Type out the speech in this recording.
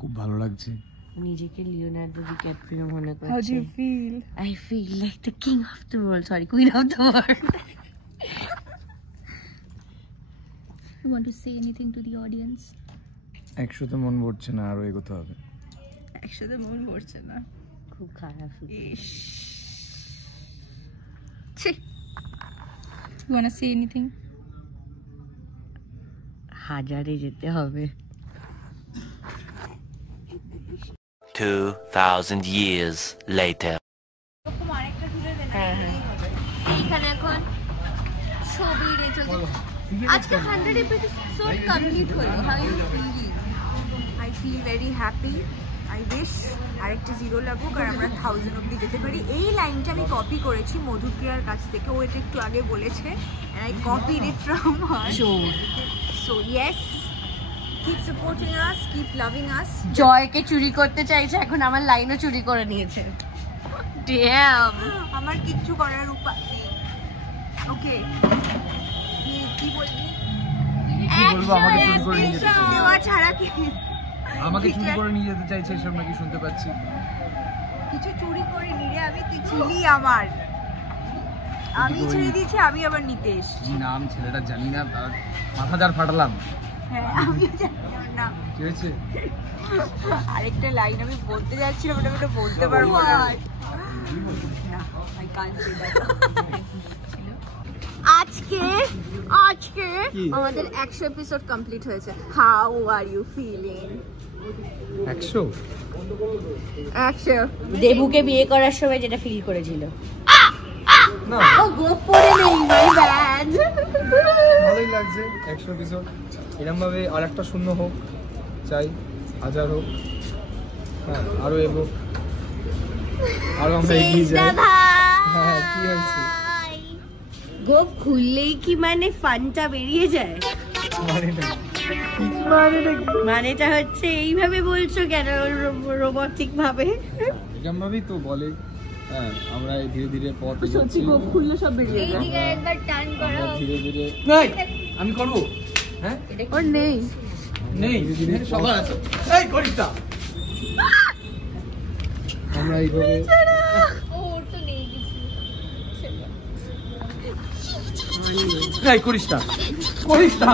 খুব ভালো লাগছে। নিজেকে লিওনার্দো ডিক্যাপ্রিও মনে করছে। How do you feel? I feel like the king of the world. Sorry, queen of the world. You want to say anything to the audience? 100তে মন ভরছে না, আরো এগোতে হবে। 100তে মন ভরছে না, খুব খারাপ। ইস ছি। You want to say anything? হাজারে যেতে হবে। 2000 years later. এইখানে এখন ছবি রেখে আজকে 100 এপিসোড কমপ্লিট হলো। How you feel? I feel very happy. I wish আরেকটা 0 লাগুক আর আমরা 1000 অব্দি যেতে পারি। এই লাইনটা আমি কপি করেছি মধুপ্রিয়ার কাছ থেকে, ও এটা একটু আগে বলেছে, and I copied it from her. So yes, keep supporting us, keep loving us. জয়কে চুরি করতে চাইছে, এখন আমার লাইনও চুরি করে নিয়েছে। Damn. আমার কিচ্ছু করার উপায় নেই। ওকে, কি বলবি? বলবো আমাকে চুরি করে নিয়ে যেতে চাইছে। দেওয়া ছাড়া কি? আমাকে চুরি করে নিয়ে যেতে চাইছে, এসব নাকি শুনতে পাচ্ছি। কিছু চুরি করে নিরে আমি, তুই ছিলি আমার, আমি ছেড়ে দিয়েছি, আমি আবার নিতে এসেছি। নাম ছেলেটা জানি না, তার মাথা যার ফাটালাম। হ্যাঁ, আমিও জানি না কি হয়েছে? আরেকটা লাইন আমি বলতে যাচ্ছিলাম, ওটা বলতে পারবো না। I can't say that. আজকে আমাদের 100 এপিসোড কমপ্লিট হয়েছে। How are you feeling? 100 দেবুকে বিয়ে করার সময় যেটা ফিল করেছিল। না, ও গোপরে নেই, মাই ব্যাড। ভালোই লাগছে 100 এপিসোড। এরকম ভাবে আরেকটা শূন্য হোক চাই, 1000 হোক, হ্যাঁ আরো এগো, আরো আমরা এগিয়ে যাই। হ্যাঁ, কি হয়েছে? গোপ খুললেই কি মানে ফানটা বেরিয়ে যায়? মানেটা হচ্ছে এইভাবে বলছো কেন, রোবটিক ভাবে? এরকম ভাবেই তো বলে। হ্যাঁ, আমরা ধীরে ধীরে পথ এগোচ্ছি। সত্যি গোপ খুললে সব বেরিয়ে যায়। এইদিকে একবার টার্ন করো। ধীরে ধীরে আমি করব। হ্যাঁ, ওর নেই নেই সবার আছে। এই করিস না, আমরা এইভাবে ওর তো নেই কিছু। করিস না, করিস না।